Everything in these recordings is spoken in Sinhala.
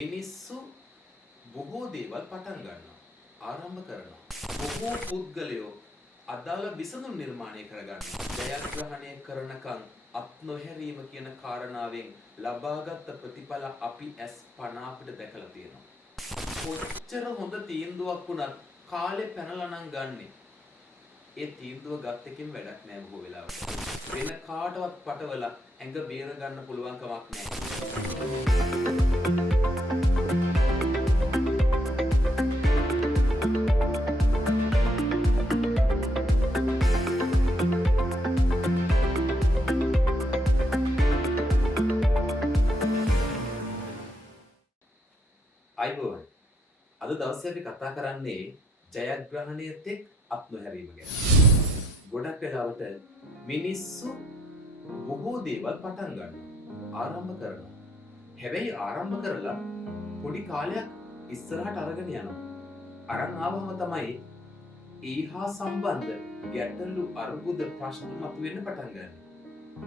මිනිස්සු බොහෝ දේවල් පටන් ගන්නවා. ආරම්භ කරනවා. බොහෝ පුද්ගලයෝ අදාළ විසඳුම් නිර්මාණය කරගන්නවා. ජයග්‍රහණය කරනකම් අත් නොහැරීම කියන කාරණාවෙන් ලබාගත් ප්‍රතිඵල අපි ඇස් පන අපිට දැකලා තියෙනවා. කොච්චර හොඳ තීන්දුවක් වුණත් කාලේ පැනලා නම් ගන්නෙ. ඒ තීන්දුව ගත් එකකින් වැඩක් නෑ බොහෝ වෙලාවට. වෙන කාටවත් පටවලා ඇඟ බේර ගන්න පුළුවන් කමක් නෑ. අයිබෝන් අද දවසේ අපි කතා කරන්නේ ජයග්‍රහණය තෙක් අත් නොහැරීම ගැන. ගොඩක් වෙලාවට මිනිස්සු බොහෝ දේවල් පටන් ගන්නවා. ආරම්භ කරනවා. හැබැයි ආරම්භ කරලා පොඩි කාලයක් ඉස්සරහට අරගෙන යනවා. අරන් ආවම තමයි ඊහා සම්බන්ධ ගැටලු අරුබුද ප්‍රශ්න මතුවෙන්න පටන් ගන්න.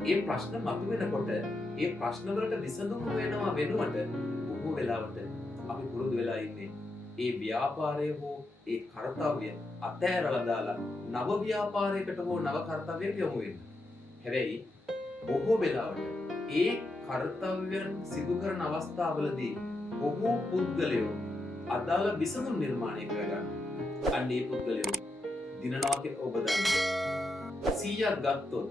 ඒ ප්‍රශ්න මතුවෙනකොට ඒ ප්‍රශ්න වලට විසඳුම් හොයනවා වෙනුවට බොහෝ වෙලාවට අපි පුරුදු වෙලා ඉන්නේ ඒ ව්‍යාපාරය හෝ ඒ කාර්යය අතෑරලා දාලා නව ව්‍යාපාරයකට හෝ නව කාර්යයකට යොමු වෙන්න. හැබැයි බොහෝ වෙලාවට ඒ කාර්යයන් සිදු කරන අවස්ථාවලදී බොහෝ පුද්ගලයෝ අදාළ විසඳුම් නිර්මාණය කරගන්න. අන්න ඒ පුද්ගලයෝ දිනනවා කියලා ඔබ දන්නවා. 100ක් ගත්තොත්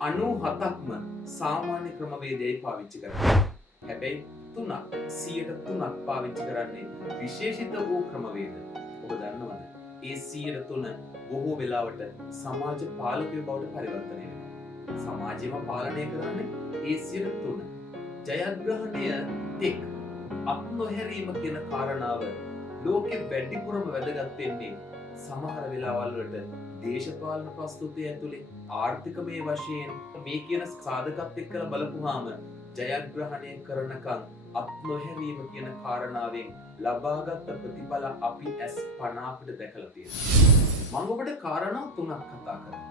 97ක්ම සාමාන්‍ය ක්‍රමවේදයයි පාවිච්චි කරනවා. හැබැයි 100%ක් පාවිච්චි කරන්නේ විශේෂිත වූ ක්‍රමවේද. ඔබ දන්නවද? ඒ 103 බොහෝ වෙලාවට සමාජ පාලකයෝ බවට පරිවර්තනය වෙනවා. සමාජයම පාලනය කරන්නේ ඒ 103. ජයග්‍රහණය තෙක් අත් නොහැරීම කියන කාරණාව ලෝකෙ වැඩිපුරම වැදගත් වෙන්නේ සමහර වෙලාවල් වලට දේශපාලන ප්‍රස්තුතිය ඇතුලේ ආර්ථිකමය වශයෙන් මේ කියන සාධකත් එක්කලා බලපුවාම ජයග්‍රහණය කරනකම් අත් නොහැරීම කියන කාරණාවෙන් ලබාගත් ප්‍රතිඵල අපි ඇස් පන අපිට දැකලා තියෙනවා. මම ඔබට කාරණා තුනක් කතා කරනවා.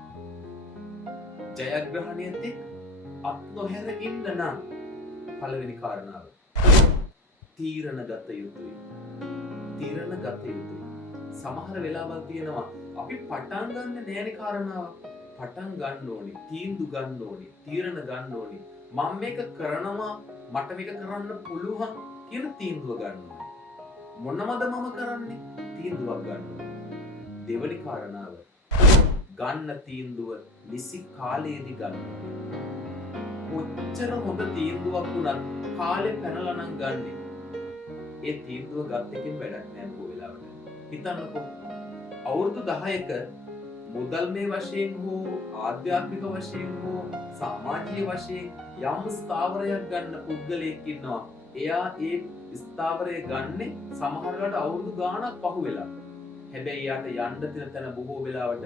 ජයග්‍රහණය තෙක් අත් නොහැර ඉන්න නම් පළවෙනි කාරණාව තීරණ ගත යුතුයි. තීරණ ගත යුතුයි. සමහර වෙලාවල් තියෙනවා අපි පටන් ගන්න නෑනේ කාරණාව. පටන් ගන්න ඕනේ, තීන්දුව ගන්න ඕනේ, තීරණ ගන්න ඕනේ. මම මේක කරනවා, මට මේක කරන්න පුළුවන් කියන තීන්දුව ගන්න ඕනේ. මොනවද මම කරන්නේ? තීන්දුවක් ගන්න ඕනේ. දෙවැනි කාරණාව ගන්න තීන්දුව නිසි කාලයේදී ගන්න ඕනේ. කොච්චර හොඳ තීන්දුවක් වුණත් කාලේ පැනලා නම් ගන්නෙ. ඒ තීන්දුව ගත් එකකින් වැඩක් නෑ බොහෝ වෙලාවට. හිතන්නකෝ අවුරුදු 10ක මුදල්මය වශයෙන් හෝ ආධ්‍යාත්මික වශයෙන් හෝ සමාජීය වශයෙන් යම් ස්ථාවරයක් ගන්න පුද්ගලයෙක් ඉන්නවා. එයා ඒ ස්ථාවරය ගන්නේ සමහරවිට අවුරුදු ගාණක් පහු වෙලා. හැබැයි එයාට යන්න තියෙන තැන බොහෝ වෙලාවට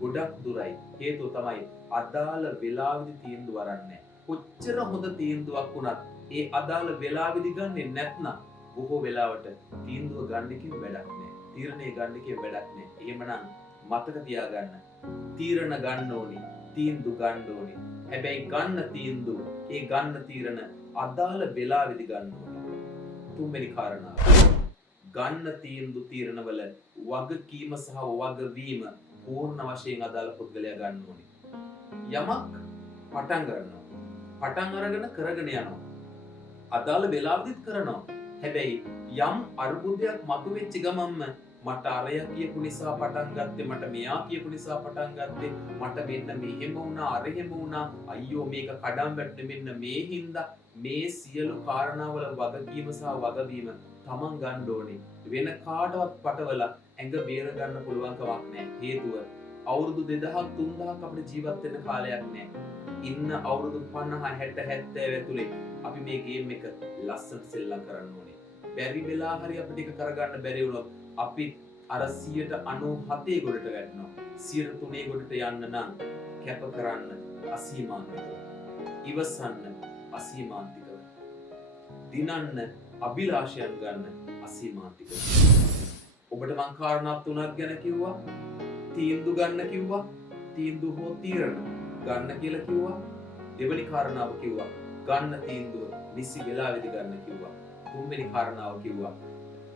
ගොඩක් දුරයි. හේතුව තමයි අදාළ වෙලාවෙදි තීන්දුව අරන්නේ. කොච්චර හොඳ තීන්දුවක් වුණත් ඒ අදාළ වෙලාවෙදි ගන්නෙ නැත්නම් බොහෝ වෙලාවට තීන්දුව ගන්න එකකින් වැඩක් නැහැ. තීරණය ගන්න එකකින් වැඩක් නැහැ. එහෙමනම් මතක තියාගන්න. තීරණ ගන්න ඕනි, තීන්දුව ගන්න ඕනි. හැබැයි ගන්න තීන්දුව, ඒ ගන්න තීරණ අදාළ වෙලාවෙදි ගන්න ඕනි. තුන්වෙනි කාරණාව. ගන්න තීන්දුව තීරණවල වගකීම සහ වගවීම පූර්ණ වශයෙන් අදාළ පුද්ගලයා ගන්න ඕනි. යමක් පටන් ගන්නවා. පටන් අරගෙන කරගෙන යනවා. අදාළ වෙලාවෙදිත් කරනවා. හැබැයි යම් අරුබුදයක් මතුවෙච්ච ගමන්ම මට අරය කියපු නිසා පටන් ගත්තේ, මට මෙයා කියපු නිසා පටන් ගත්තේ, මට මෙන්න මෙහෙම වුණා, අර එහෙම වුණා, අයියෝ මේක කඩම් වැටුනේ මෙන්න මේ හින්දා, මේ සියලු කාරණාවල වගකීම සහ වගවීම තමන් ගන්න ඕනේ. වෙන කාටවත් පටවලා ඇඟ බේර ගන්න පුළුවන් කමක් නැහැ. හේතුව අවුරුදු 2000ක් 3000ක් අපිට ජීවත් වෙන්න කාලයක් නැහැ. ඉන්න අවුරුදු 50 60 70 ඇතුලේ අපි මේ ගේම් එක ලස්සනට සෙල්ලම් කරන්න ඕනේ. බැරි වෙලා හරි අපිට ඒක කරගන්න බැරි වුණොත් අපි අර 97 ගොඩට වැටෙනවා. 103 ගොඩට යන්න නම් කැප කරන්න අසීමාන්තිකව. ඉවසන්න අසීමාන්තිකව. දිනන්න අභිලාෂයන් ගන්න අසීමාන්තිකව. ඔබට මං කාරණා තුනක් ගැන කිව්වා. තීන්දුව ගන්න කිව්වා. තීන්දුව හෝ තීරණ ගන්න කියලා කිව්වා. දෙවෙනි කාරණාව කිව්වා ගන්න තීන්දුව නිසි වෙලාවෙදි ගන්න කිව්වා. තුන්වෙනි කාරණාව කිව්වා.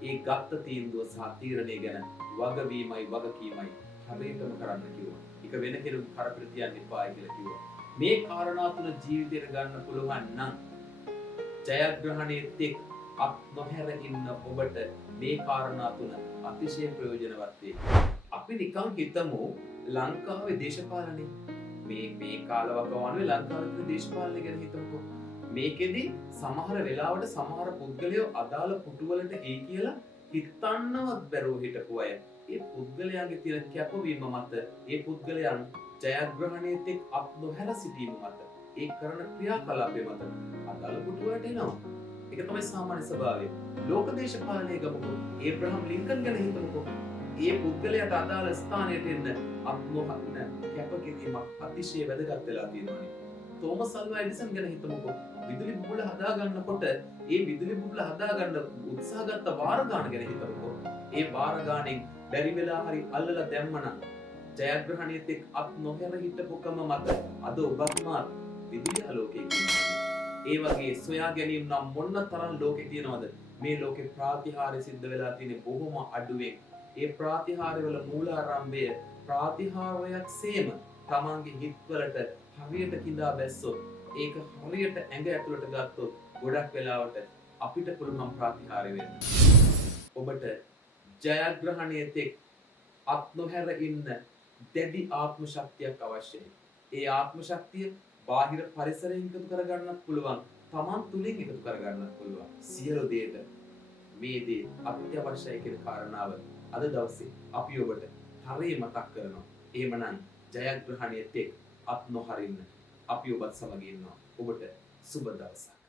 ඒ ගත්ත තීන්දුව සහ තීරණය ගැන වගවීමයි වගකීමයි හැමෝටම කරන්න කිව්වා. ඒක වෙන කෙනෙකුට කරපිට තියන්න එපායි කියලා කිව්වා. මේ කාරණා තුන ජීවිතේට ගන්න පුළුවන් නම් ජයග්‍රහණයේත් එක් අත් නොහැර ඉන්න ඔබට මේ කාරණා තුන අතිශය ප්‍රයෝජනවත් වේ. අපි නිකන් හිතමු ලංකාවේ දේශපාලනේ මේ කාලවකවානුවේ ලංකාවේ තියෙන දේශපාලනය ගැන හිතමුකෝ. මේකෙදි සමහර වෙලාවට සමහර පුද්ගලයෝ අදාළ පුටුවලට ඒ කියලා හිතන්නවත් බැරුව හිටපු අය. ඒ පුද්ගලයන්ගේ තියෙන කැපවීම මත ඒ පුද්ගලයන් ජයග්‍රහණයේත් එක් අත් නොහැර සිටීම මත ඒ කරන ක්‍රියාකලාපය මත අදාළ පුටුවලට එනවා. ඒක තමයි සාමාන්‍ය ස්වභාවය. ලෝක දේශපාලනයේ ගමකෝ ඒබ්‍රහම් ලින්කන් ගැන හිතමුකෝ. ඒ පුද්ගලයාට අදාළ ස්ථානයට එන්න අත් නොහන්න කැපකිරීමක් අතිශය වැදගත් වෙලා තියෙනවානේ. තෝමස් අල්වා එඩිසන් ගැන හිතමුකෝ. විදුලි බුබුල හදාගන්නකොට ඒ විදුලි බුබුල හදාගන්න උත්සාහ ගත්ත වාර ගාන ගැන හිතමුකෝ. ඒ වාර ගානෙන් බැරි වෙලා හරි අල්ලලා දැම්මනම් ජයග්‍රහණයේත් එක් අත් නොහැර හිටපුකම මත අද ඔබත් මාත් විදුලි ආලෝකයේ ඉන්නවා. ඒ වගේ සොයා ගැනීම නම් මොන තරම් ලෝකේ තියෙනවද? මේ ලෝකේ ප්‍රාතිහාර්ය සිද්ධ වෙලා තියෙන බොහොම අඩුවෙන්. ඒ ප්‍රාතිහාර්ය වල මූලාරම්භය ප්‍රාතිහාර්යයක් සේම තමන්ගේ හිත්වලට හරියට කිඳා බැස්සොත් ඒක හරියට ඇඟ ඇතුළට ගත්තොත් ගොඩක් වෙලාවට අපිට පුළුවන් ප්‍රාතිහාර්ය වෙන්න. ඔබට ජයග්‍රහණයේත් එක් අත් නොහැර ඉන්න දැඩි ආත්ම ශක්තියක් අවශ්‍යයි. ඒ ආත්ම ශක්තිය බාහිර පරිසරයෙන් එකතු කරගන්නත් පුළුවන්. තමන් තුලින් එකතු කරගන්නත් පුළුවන්. සියලු දේට මේ දේ අත්‍යවශ්‍යයි කියන කාරණාව අද දවසේ අපි ඔබට හරිය මතක් කරනවා. එහෙමනම් ජයග්‍රහණයේත් එක් අත් නොහරින්න අපි ඔබත් සමග ඉන්නවා. ඔබට සුබ දවසක්.